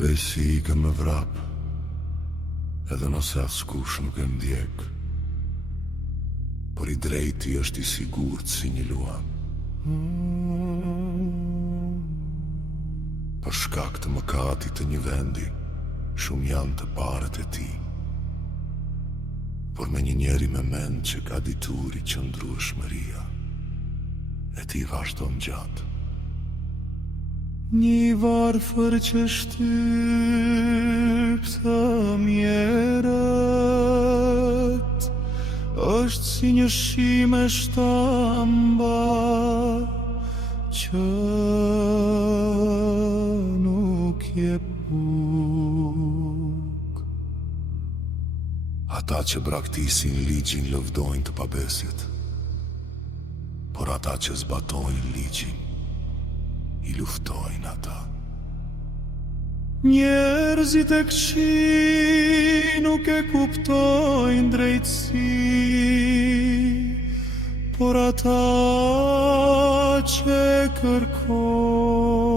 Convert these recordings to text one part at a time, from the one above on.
Besi I ke me vrap, edhe nëse askush nuk e ndjek, por I drejti është I sigurt si një luan. Për shkak të mëkatit të një vendi, shumë janë të parët e ti, por me një njeri me mend që ka ditur I qëndrueshmëria, e ti vazhdon gjatë. Një varfër që shtyp të mjerët, është si një shi me shtamba që nuk je buk. Ata që braktisin ligjin lëvdojnë të pabesit, por ata që zbatojnë ligjin I luftojnë ata. Njerëzit e këqij nuk e kuptojnë drejtësi, por ata që kërkojnë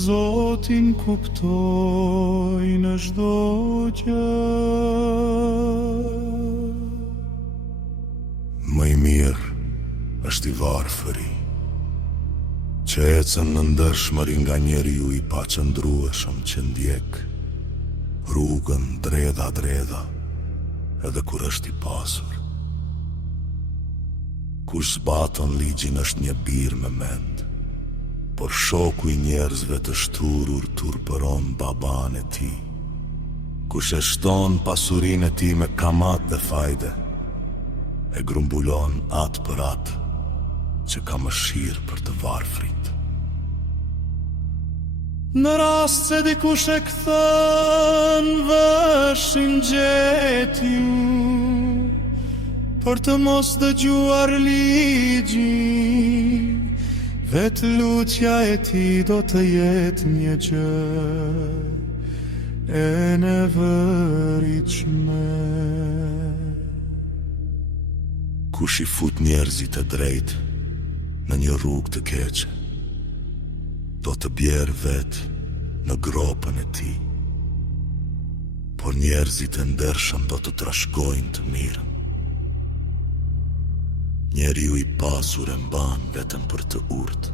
Zotin kuptojnë në çdo gjë. Më I mirë është I varfëri, që ecën në ndershmëri nga njeriu I paqëndrueshëm që ndjek rrugën dredha edhe kur është I pasur. Kush zbaton ligjin është një bir me mend, por shoku I njerëzve të shturur turpëron baban e tij. Kush e shton pasurinë e tij me kamat dhe fajde, e grumbulon atë për atë që ka mëshirë për të varfrit. Në rast se dikush e kthen veshin gjetju, për të mos dëgjuar ligjin, vetë lutja e tij do të jetë një gjë e nevojshme. Kush I fut njerëzit e drejtë në një rrugë të keqe, do të bjerë vetë në gropën e tij, por njerëzit e ndershëm do të trashëgojnë të mirën. Njeriu I pasur e mban vetëm për të urtë,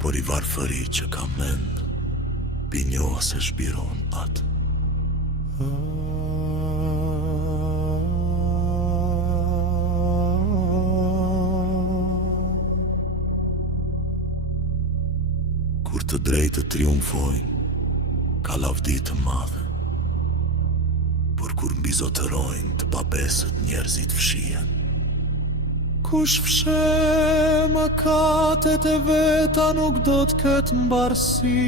por I varfëri që ka mend, binjoha se zhbiron atë. Kur të drejtë triumfojnë, ka lavdi të madhe, por kur mbizotërojnë të pabesët njerëzit fshihen. Kush fshe mëkatet e veta nuk do të ketë mbarsi,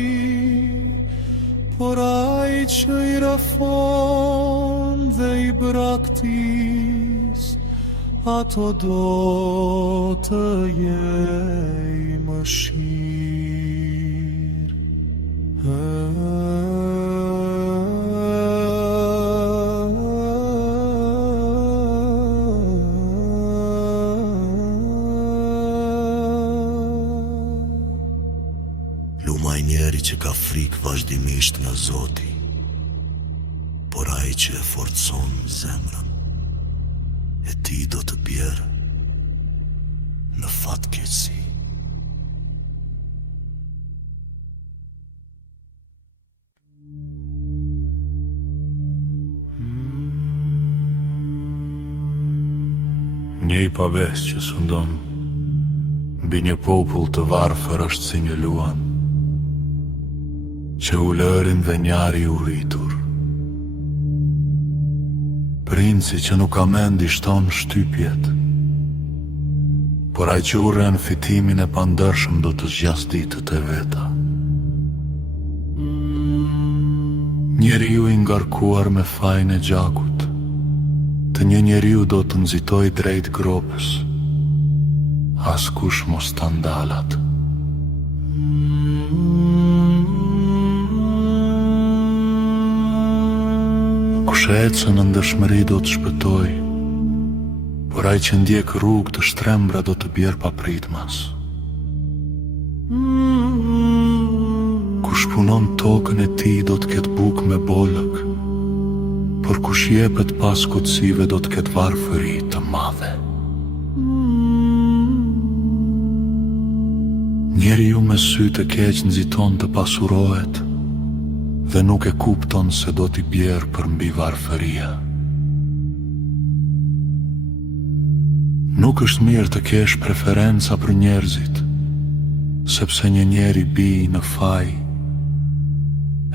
por ai që I rrafon dhe I braktis, ato do të jej mëshirë. Lumaj njeri që ka frikë vazhdimisht nga Zoti, por ai që e forcon zemrën e tij do të bjerë në fatkeqësi. Një I pabes që sundon mbi një popull të varfër është si një luan, që u lërin dhe njari u rritur. Princi që nuk ka mend I shton shtypjet, por ai që urren fitimin e pandërshëm do të zgjas ditët e veta. Njeriu I ngarkuar me fajin e gjakut, të një njeriu do të nxitoj drejt gropës, askush mos ta ndalat. Kush ecën në ndëshmëri do të shpëtoj, por ai që ndjek rrugë të shtrembra do të bjerë papritmas. punon tokën e ti do të ketë buk me bollëk, por kush jepet pas kotësive do të ketë varfëri të madhe. Njeriu me sy të keq nxiton të pasurohet dhe nuk e kupton se do t'i bjerë për mbi varfëria. Nuk është mirë të kesh preferenca për njerëzit, sepse një njeri bi në faj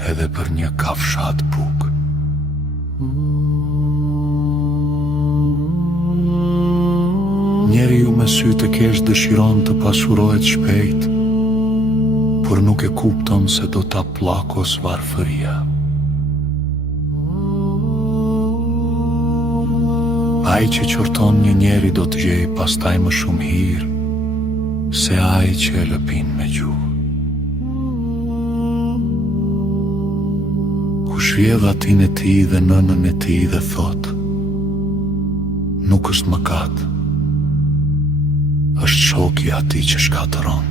edhe për një kafshat buk. Njeriu me sy të keq dëshiron të pasurohet shpejt, por nuk e kupton se do ta pllakos varfëria. Ai që qorton një njeri do të gjej pastaj më shumë hir se ai që e lëpin me gjuhë. Kush vjedh atin e tij dhe nënën e tij dhe thot, nuk është mëkat, është shoku i atij që shkatëron.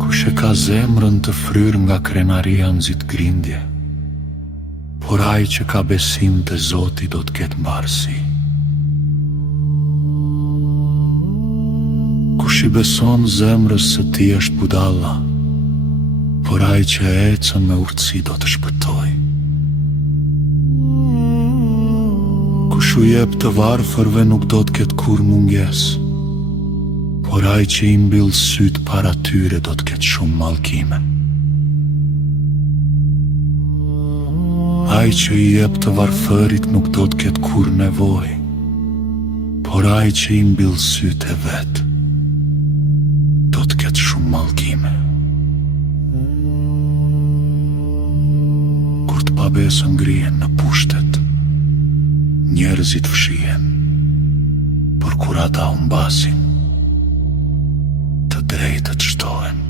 Kush e ka zemrën të fryrë nga krenaria nxit grindje, por ai që ka besim te Zoti do të ketë mbarësi. Kush i beson zemrës së tij është budalla, por ai që ecën me urtësi do të shpëtoj. Kush u jep të varfërve nuk do të ketë kur mungesë, por ai që i mbyll syt para tyre do të ketë shumë mallkime. Ai që i jep të varfërit nuk do të ketë kur nevojë, por ai që i mbyll syt e vet do të ketë shumë mallkime. Kur të pabesën ngrihen në pushtet, njerëzit fshihen, por kur ata humbasin, të drejtët shtohen.